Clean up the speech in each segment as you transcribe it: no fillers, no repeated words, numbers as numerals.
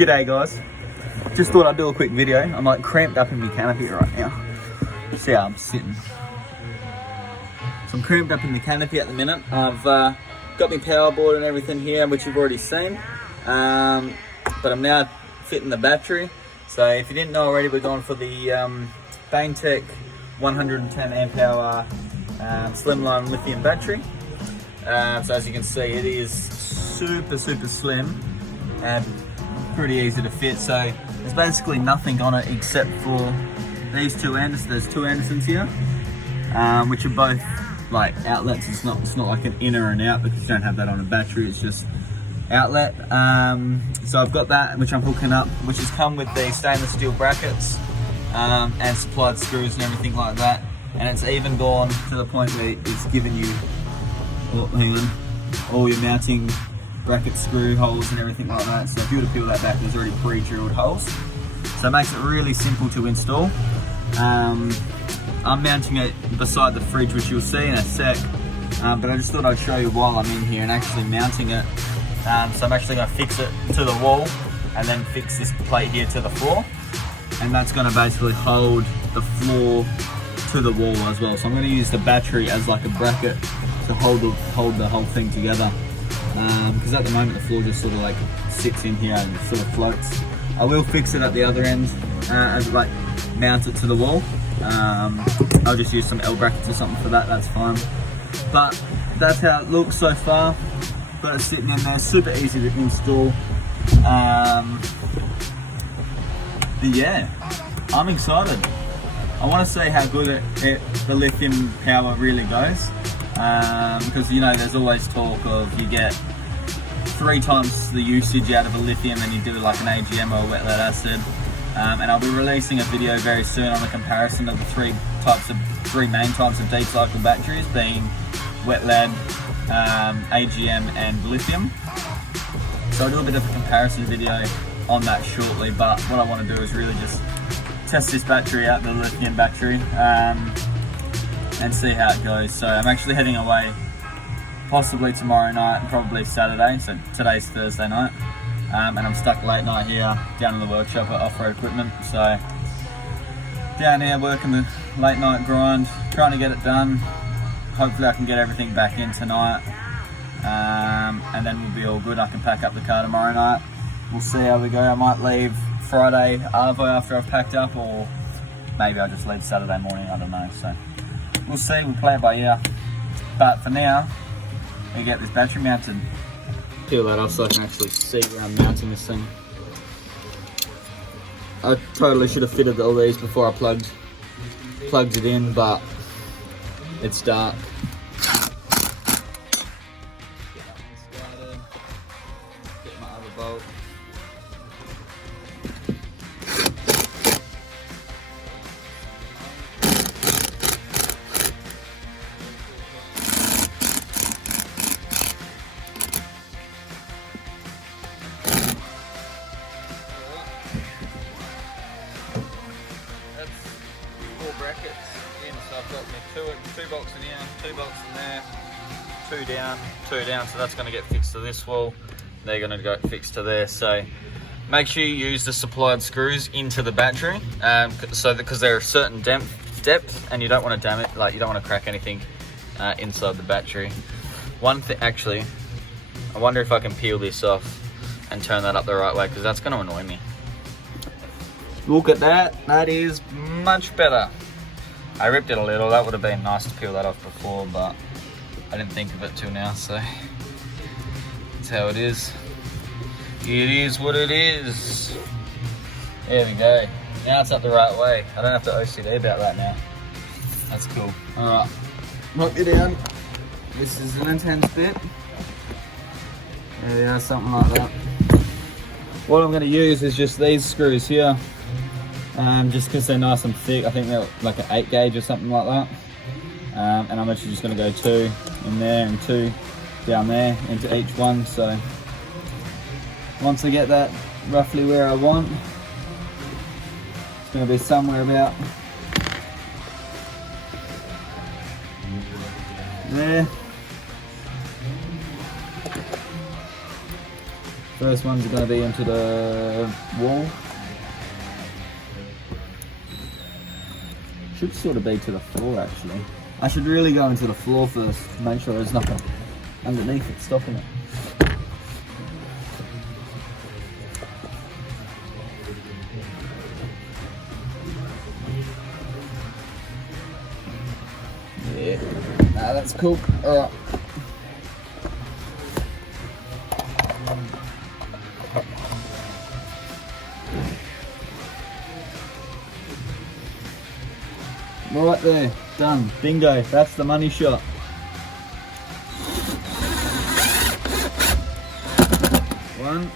G'day guys. Just thought I'd do a quick video. I'm like cramped up in my canopy right now. See how I'm sitting. So I'm cramped up in the canopy at the minute. I've got my power board and everything here, which you've already seen. But I'm now fitting the battery. So if you didn't know already, we're going for the Baintech 110 amp hour slimline lithium battery. So as you can see, it is super slim and pretty easy to fit. So there's basically nothing on it except for these two ends. There's two Andersons here, which are both like outlets. It's not like an inner and out, because you don't have that on a battery. It's just outlet. So I've got that, which I'm hooking up, which has come with the stainless steel brackets and supplied screws and everything like that. And it's even gone to the point where it's given you, oh, hang on, all your mounting bracket screw holes and everything like that. So if you were to peel that back, there's already pre-drilled holes. So it makes it really simple to install. I'm mounting it beside the fridge, which you'll see in a sec. But I just thought I'd show you while I'm in here and actually mounting it. So I'm actually going to fix it to the wall and then fix this plate here to the floor. And that's going to basically hold the floor to the wall as well. So I'm going to use the battery as like a bracket to hold the whole thing together. Because at the moment the floor just sort of like sits in here and sort of floats. I will fix it at the other end as like mount it to the wall. I'll just use some L brackets or something for that, that's fine. But that's how it looks so far. Got it sitting in there, super easy to install. But yeah, I'm excited. I want to see how good the lithium power really goes. Because you know, there's always talk of you get 3 times the usage out of a lithium and you do like an AGM or a wet lead acid. And I'll be releasing a video very soon on the comparison of the three main types of deep cycle batteries, being wet lead, AGM and lithium. So I'll do a bit of a comparison video on that shortly, but what I want to do is really just test this battery out, the lithium battery, and see how it goes. So I'm actually heading away possibly tomorrow night and probably Saturday, so today's Thursday night, and I'm stuck late night here down in the workshop at Off-Road Equipment. So down here working the late night grind, trying to get it done. Hopefully I can get everything back in tonight, and then we'll be all good. I can pack up the car tomorrow night. We'll see how we go. I might leave Friday Arvo after I've packed up, or maybe I'll just leave Saturday morning, I don't know. So we'll see, we'll play it by ear. But for now, we get this battery mounted. Peel that off so I can actually see where I'm mounting this thing. I totally should have fitted all these before I plugged it in, but it's dark. Get that one started. Get my other bolt. That's 4 brackets in, so I've got my two bolts in here, 2 bolts in there, 2 down, 2 down, so that's going to get fixed to this wall. They're going to go fixed to there. So make sure you use the supplied screws into the battery, because they're a certain depth, and you don't want to damage, like you don't want to crack anything inside the battery. One thing, actually, I wonder if I can peel this off and turn that up the right way, because that's going to annoy me. Look at that, that is much better. I ripped it a little. That would have been nice to peel that off before, but I didn't think of it till now, so that's how it is. It is what it is. There we go. Now it's up the right way. I don't have to OCD about that now. That's cool. Alright, knock you down. This is an intense bit. There we are, something like that. What I'm going to use is just these screws here. Just because they're nice and thick. I think they're like an 8 gauge or something like that. And I'm actually just going to go 2 in there and 2 down there into each one. So once I get that roughly where I want, it's going to be somewhere about there. First one's going to be into the wall. Should sort of be to the floor actually. I should really go into the floor first to make sure there's nothing underneath it stopping it. Yeah, nah, that's cool. Alright. Right there, done. Bingo, that's the money shot. One.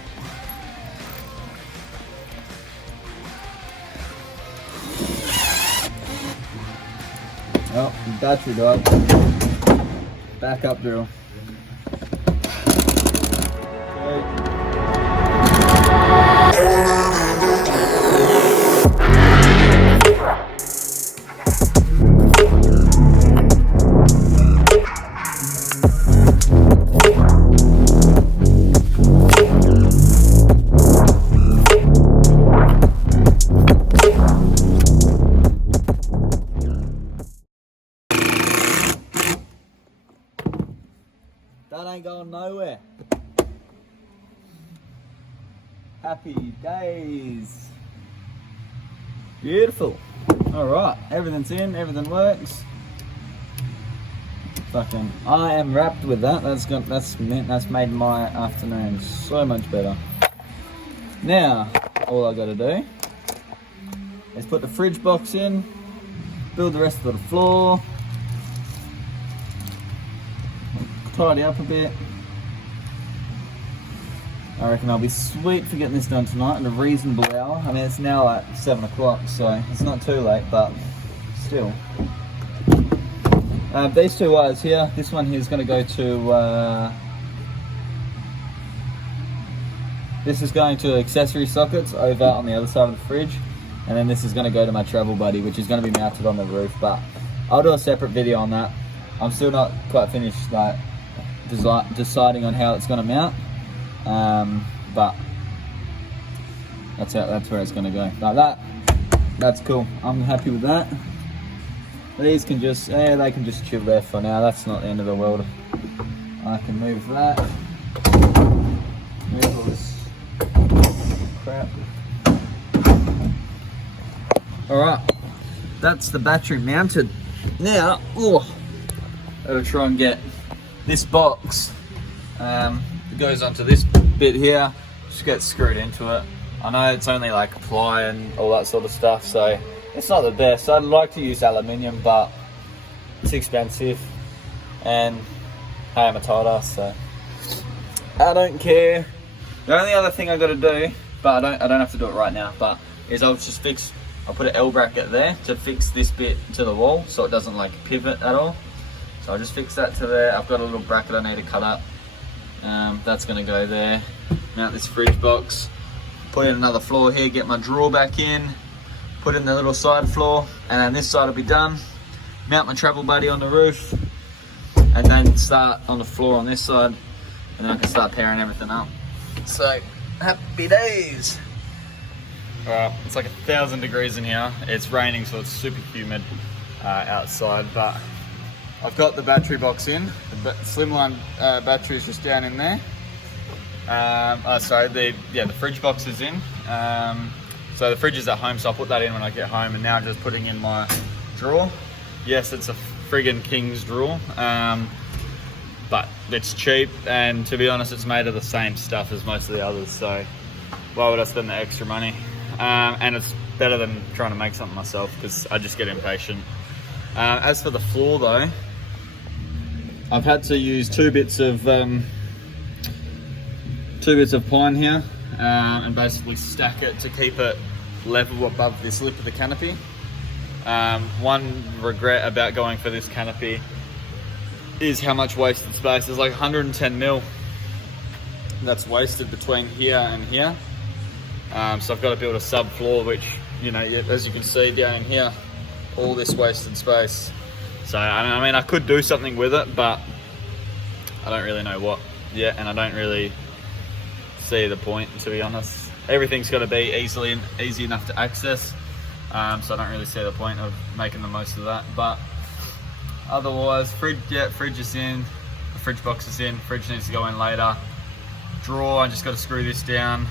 Oh, battery died. Backup drill. Okay. That ain't going nowhere. Happy days. Beautiful. Alright, everything's in, everything works. Fucking, I am wrapped with that. That's made my afternoon so much better. Now, all I gotta do is put the fridge box in, build the rest of the floor, tidy up a bit. I reckon I'll be sweet for getting this done tonight at a reasonable hour. I mean, it's now like 7 o'clock, so it's not too late, but still. These two wires here, this one here is going to go to, this is going to accessory sockets over on the other side of the fridge, and then this is going to go to my travel buddy, which is going to be mounted on the roof, but I'll do a separate video on that. I'm still not quite finished like deciding on how it's going to mount, but that's where it's going to go. Like that's cool. I'm happy with that. These can just, they can just chill there for now. That's not the end of the world. I can move that. Move all this crap. Alright, that's the battery mounted. Now, I'll try and get this box. It goes onto this bit here, just gets screwed into it. I know it's only like ply and all that sort of stuff, so it's not the best. I'd like to use aluminium, but it's expensive, and hey, I'm a tight ass, so I don't care. The only other thing I got to do, but I don't have to do it right now, but is I'll put an L bracket there to fix this bit to the wall, so it doesn't like pivot at all. So I'll just fix that to there. I've got a little bracket I need to cut up. That's going to go there. Mount this fridge box. Put in another floor here, get my drawer back in. Put in the little side floor, and then this side will be done. Mount my travel buddy on the roof, and then start on the floor on this side, and then I can start pairing everything up. So, happy days. Alright, it's like 1,000 degrees in here. It's raining, so it's super humid outside, but I've got the battery box in. The slimline battery is just down in there. The fridge box is in. So the fridge is at home, so I'll put that in when I get home, and now I'm just putting in my drawer. Yes, it's a friggin' King's drawer, but it's cheap, and to be honest, it's made of the same stuff as most of the others, so why would I spend the extra money? And it's better than trying to make something myself, because I just get impatient. As for the floor though, I've had to use two bits of pine here, and basically stack it to keep it level above this lip of the canopy. One regret about going for this canopy is how much wasted space. There's like 110 mil that's wasted between here and here. So I've got to build a subfloor, which, you know, as you can see down here, all this wasted space. So I mean, I could do something with it, but I don't really know what yet, and I don't really see the point, to be honest. Everything's got to be easy enough to access, so I don't really see the point of making the most of that. But otherwise, fridge is in, the fridge box is in, fridge needs to go in later. Drawer, I just got to screw this down,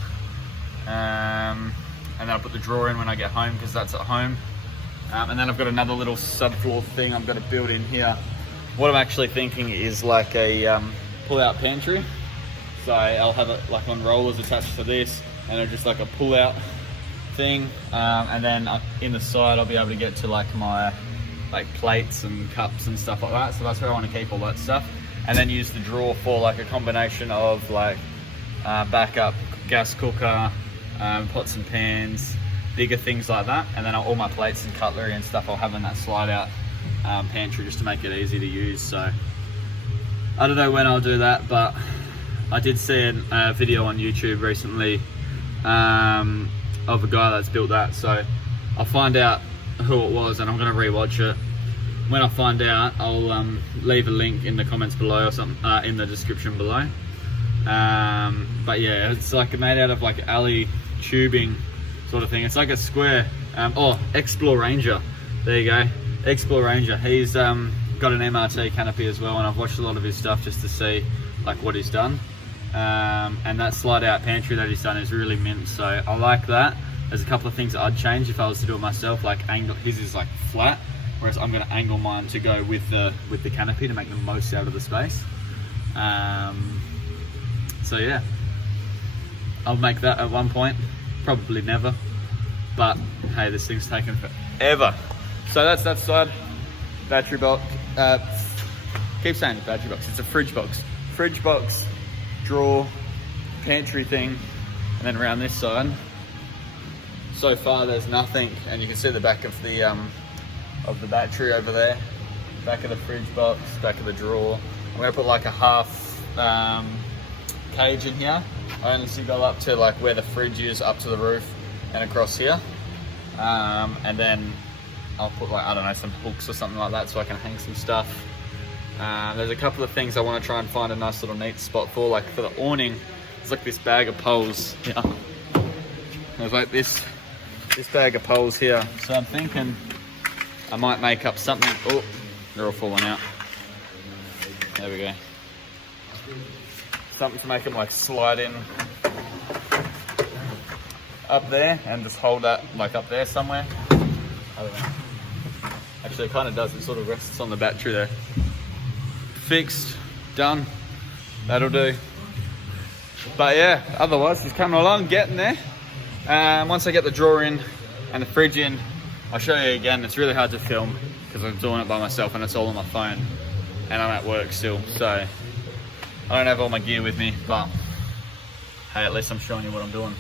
and then I'll put the drawer in when I get home, because that's at home. And then I've got another little subfloor thing I'm going to build in here. What I'm actually thinking is like a pull-out pantry. So I'll have it like on rollers attached to this, and it's just like a pull-out thing. And then in the side, I'll be able to get to like my plates and cups and stuff like that. So that's where I want to keep all that stuff. And then use the drawer for like a combination of like backup gas cooker, pots and pans, bigger things like that. And then all my plates and cutlery and stuff I'll have in that slide-out pantry, just to make it easy to use. So I don't know when I'll do that, but I did see a video on YouTube recently of a guy that's built that, so I'll find out who it was and I'm going to rewatch it. When I find out, I'll leave a link in the comments below or something, in the description below. But yeah, it's like made out of like alley tubing sort of thing. It's like a square. Oh, Explore Ranger. There you go, Explore Ranger. He's got an MRT canopy as well, and I've watched a lot of his stuff just to see like what he's done. And that slide-out pantry that he's done is really mint, so I like that. There's a couple of things that I'd change if I was to do it myself, like angle. His is like flat, whereas I'm going to angle mine to go with the canopy to make the most out of the space. So yeah, I'll make that at one point, probably never, but hey, this thing's taken forever. So that's that side. Battery box, keep saying the battery box, it's a fridge box, drawer, pantry thing, and then around this side, so far there's nothing. And you can see the back of the battery over there, back of the fridge box, back of the drawer. I'm going to put like a half cage in here. I only see go up to like where the fridge is, up to the roof and across here, and then I'll put like, I don't know, some hooks or something like that so I can hang some stuff. There's a couple of things I want to try and find a nice little neat spot for, like for the awning. It's like this bag of poles here. There's like this bag of poles here. So I'm thinking I might make up something. Oh, they're all falling out. There we go. Something to make them like slide in up there and just hold that like up there somewhere. I don't know. Actually, it kind of does. It sort of rests on the battery there. Fixed, done, that'll do. But yeah, otherwise just coming along, getting there. Once I get the drawer in and the fridge in, I'll show you again. It's really hard to film because I'm doing it by myself and it's all on my phone and I'm at work still, so I don't have all my gear with me, but hey, at least I'm showing you what I'm doing.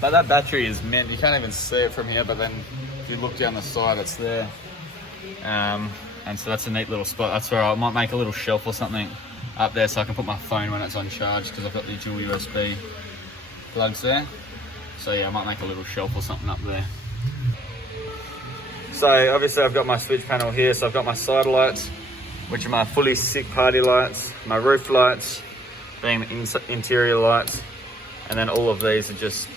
But that battery is mint. You can't even see it from here, but then if you look down the side, it's there. And so that's a neat little spot. That's where I might make a little shelf or something up there so I can put my phone when it's on charge, because I've got the dual USB plugs there. So yeah, I might make a little shelf or something up there. So obviously I've got my switch panel here. So I've got my side lights, which are my fully sick party lights, my roof lights being the interior lights, and then all of these are just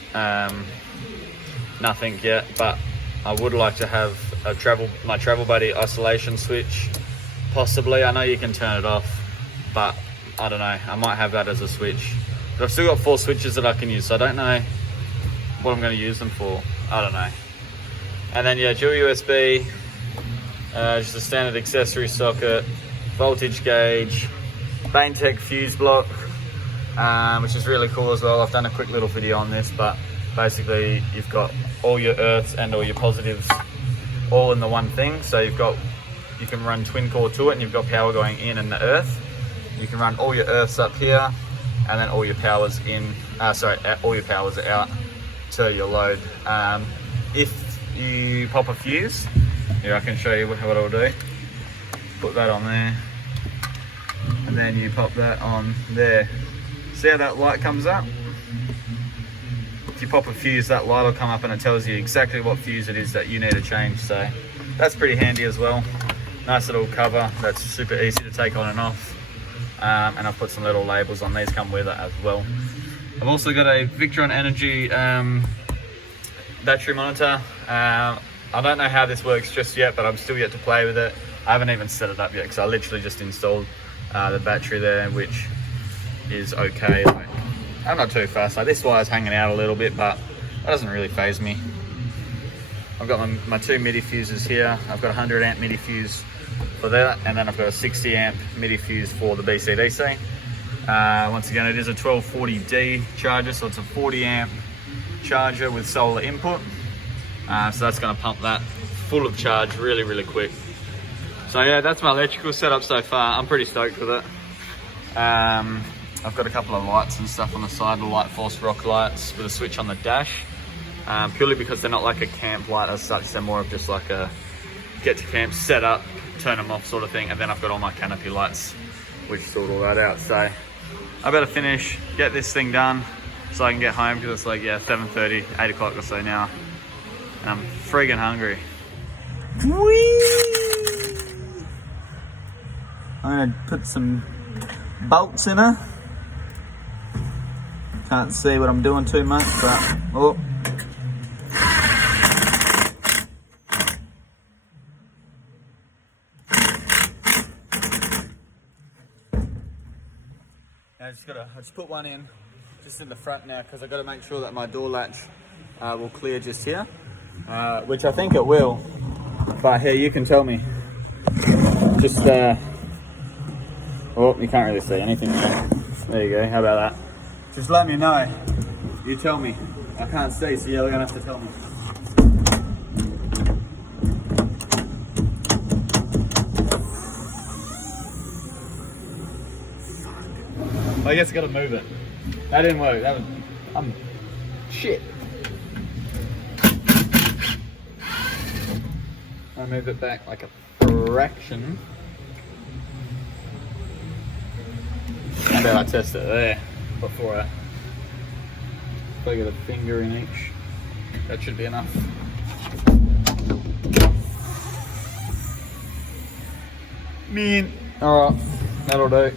nothing yet, but I would like to have my travel buddy isolation switch, possibly. I know you can turn it off, but I don't know, I might have that as a switch. But I've still got 4 switches that I can use, so I don't know what I'm going to use them for. I don't know. And then yeah, dual USB, just a standard accessory socket, voltage gauge, Baintech fuse block, which is really cool as well. I've done a quick little video on this, but basically you've got all your earths and all your positives all in the one thing. So you can run twin core to it, and you've got power going in and the earth. You can run all your earths up here, and then all your powers in, all your powers out to your load. If you pop a fuse, here I can show you what I'll do. Put that on there, and then you pop that on there. See how that light comes up? If you pop a fuse, that light will come up and it tells you exactly what fuse it is that you need to change. So that's pretty handy as well. Nice little cover that's super easy to take on and off. And I've put some little labels on. These come with it as well. I've also got a Victron Energy battery monitor. I don't know how this works just yet, but I'm still yet to play with it. I haven't even set it up yet because I literally just installed the battery there, which is okay. Like, I'm not too fast. Like, this wire's hanging out a little bit, but that doesn't really faze me. I've got my two MIDI fuses here. I've got a 100 amp MIDI fuse for that, and then I've got a 60 amp MIDI fuse for the BCDC. Once again, it is a 1240D charger, so it's a 40 amp charger with solar input. So that's going to pump that full of charge really, really quick. So yeah, that's my electrical setup so far. I'm pretty stoked with it. I've got a couple of lights and stuff on the side, the Light Force rock lights with a switch on the dash. Purely because they're not like a camp light as such, they're more of just like a get to camp, set up, turn them off sort of thing. And then I've got all my Canopy lights, which sort all that out. So I better finish, get this thing done so I can get home, because it's like, yeah, 7:30, 8 o'clock or so now. And I'm friggin' hungry. Whee! I'm gonna put some bolts in her. Can't see what I'm doing too much, but oh. I just put one in just in the front now, because I've got to make sure that my door latch will clear just here, which I think it will. But here, you can tell me. Just oh, you can't really see anything there. There you go. How about that? Just let me know. You tell me. I can't see, so you're gonna have to tell me. I guess I gotta move it. That didn't work. That was, shit. I moved it back like a fraction. I bet I test it there before I get a finger in each. That should be enough. Man. Alright, that'll do.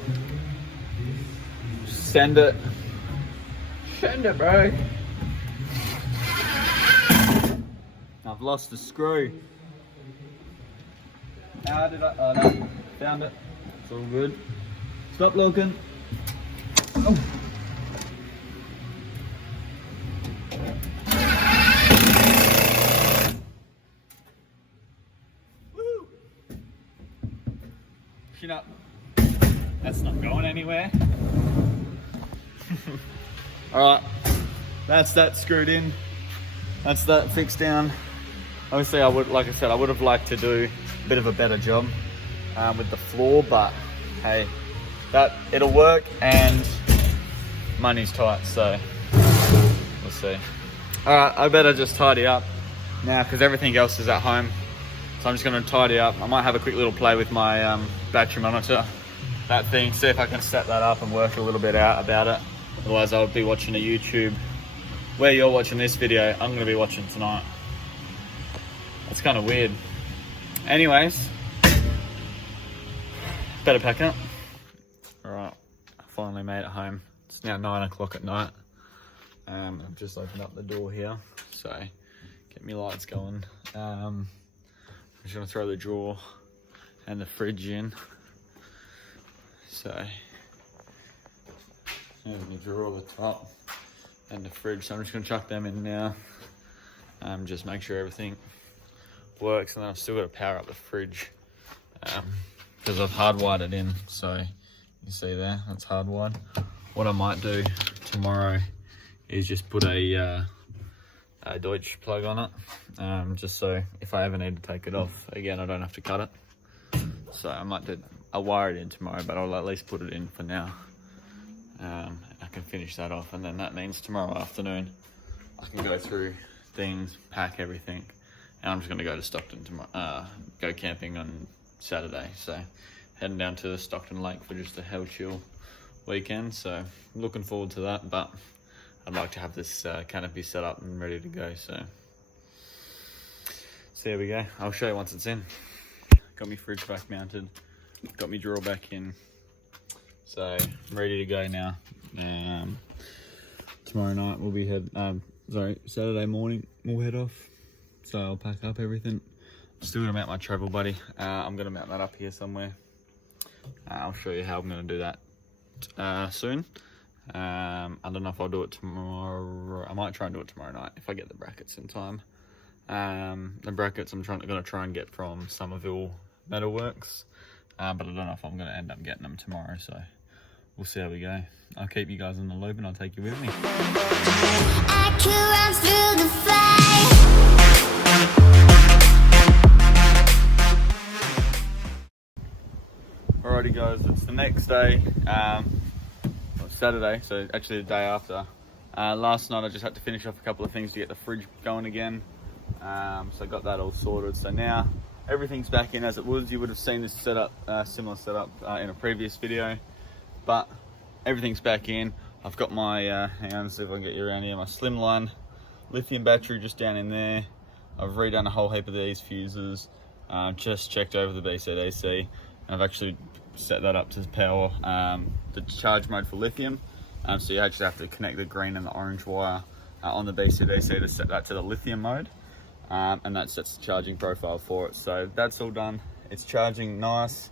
Send it. Send it, bro. I've lost the screw. How did I? Oh no, found it. It's all good. Stop looking. Oh. Woo. Chin up. That's not going anywhere. Alright, that's that screwed in. That's that fixed down. Obviously, like I said, I would have liked to do a bit of a better job with the floor, but hey, it'll work, and money's tight, so we'll see. Alright, I better just tidy up now, because everything else is at home. So I'm just going to tidy up. I might have a quick little play with my battery monitor, that thing, see if I can set that up and work a little bit out about it. Otherwise, I'll be watching a YouTube. Where you're watching this video, I'm going to be watching tonight. That's kind of weird. Anyways, better pack up. Alright, I finally made it home. It's now 9 o'clock at night. I've just opened up the door here, so get me lights going. I'm just going to throw the drawer and the fridge in. So there's the drawer at the top and the fridge, so I'm just going to chuck them in now. Just make sure everything works, and then I've still got to power up the fridge because I've hardwired it in. So you see there, that's hardwired. What I might do tomorrow is just put a Deutsch plug on it, just so if I ever need to take it off again, I don't have to cut it. So I'll wire it in tomorrow, but I'll at least put it in for now. I can finish that off, and then that means tomorrow afternoon I can go through things, pack everything, and I'm just going to go to Stockton tomorrow, go camping on Saturday. So heading down to Stockton Lake for just a hell chill weekend, so I'm looking forward to that. But I'd like to have this canopy set up and ready to go, so there we go. I'll show you once it's in. Got my fridge back mounted, got my drawer back in, so I'm ready to go now. tomorrow night we'll be Saturday morning we'll head off. So I'll pack up everything. Still gonna mount my travel buddy. I'm gonna mount that up here somewhere. I'll show you how I'm gonna do that soon. I don't know if I'll do it tomorrow. I might try and do it tomorrow night if I get the brackets in time. The brackets I'm gonna try and get from Somerville Metalworks, but I don't know if I'm gonna end up getting them tomorrow. So we'll see how we go. I'll keep you guys in the loop and I'll take you with me. I could run through the fire. Alrighty guys, it's the next day, Saturday, so actually the day after. Last night I just had to finish off a couple of things to get the fridge going again, so I got that all sorted. So now everything's back in as it was. You would have seen this setup, similar setup in a previous video, but everything's back in. I've got my, hang on, see if I can get you around here, my slimline lithium battery just down in there. I've redone a whole heap of these fuses, just checked over the BCDC. I've actually set that up to power the charge mode for lithium. So you actually have to connect the green and the orange wire on the BCDC to set that to the lithium mode. And that sets the charging profile for it. So that's all done. It's charging nice.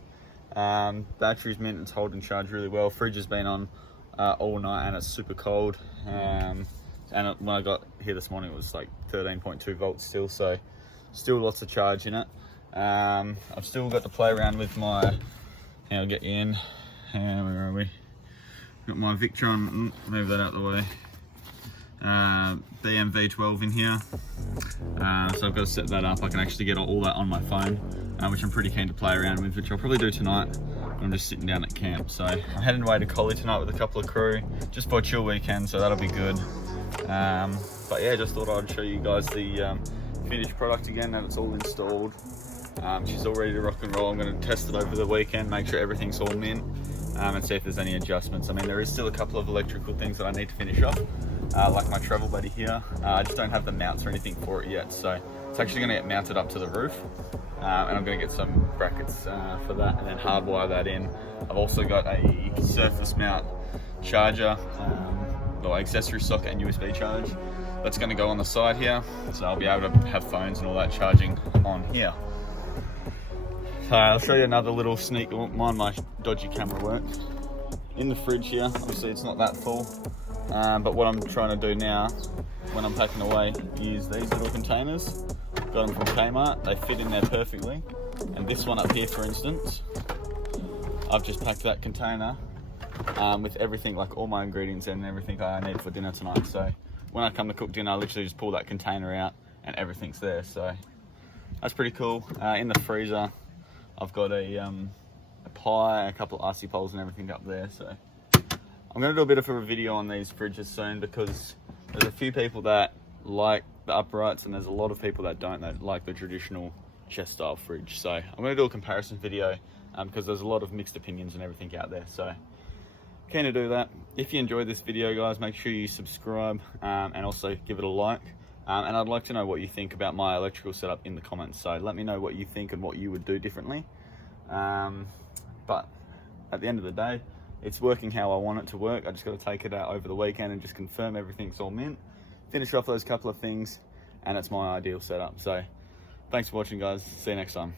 Battery's mint, it's holding charge really well. Fridge has been on all night and it's super cold. And when I got here this morning it was like 13.2 volts still, so still lots of charge in it. I've still got to play around with my, I'll get you in, where are we? Got my Victron, move that out of the way, BMV12 in here. So I've got to set that up. I can actually get all that on my phone, which I'm pretty keen to play around with, which I'll probably do tonight when I'm just sitting down at camp. So I'm heading away to Collie tonight with a couple of crew, just for a chill weekend, so that'll be good. But yeah, just thought I'd show you guys the finished product again, that it's all installed. She's all ready to rock and roll. I'm going to test it over the weekend, make sure everything's all mint, and see if there's any adjustments. I mean, there is still a couple of electrical things that I need to finish off, like my travel buddy here. I just don't have the mounts or anything for it yet, so it's actually going to get mounted up to the roof, and I'm going to get some brackets for that and then hardwire that in. I've also got a surface mount charger, or accessory socket and USB charge. That's going to go on the side here, so I'll be able to have phones and all that charging on here. So I'll show you another little sneak. Mind my dodgy camera work. In the fridge here, obviously it's not that full, but what I'm trying to do now when I'm packing away is these little containers. Got them from Kmart. They fit in there perfectly. And this one up here, for instance, I've just packed that container with everything, like all my ingredients and everything I need for dinner tonight. So when I come to cook dinner, I literally just pull that container out and everything's there. So that's pretty cool. In the freezer, I've got a pie, a couple of RC poles and everything up there. So I'm going to do a bit of a video on these fridges soon, because there's a few people that like the uprights and there's a lot of people that don't, that like the traditional chest style fridge. So I'm going to do a comparison video because there's a lot of mixed opinions and everything out there. So keen to do that. If you enjoyed this video, guys, make sure you subscribe and also give it a like. And I'd like to know what you think about my electrical setup in the comments. So let me know what you think and what you would do differently. But at the end of the day, it's working how I want it to work. I just got to take it out over the weekend and just confirm everything's all mint, finish off those couple of things, and it's my ideal setup. So thanks for watching, guys. See you next time.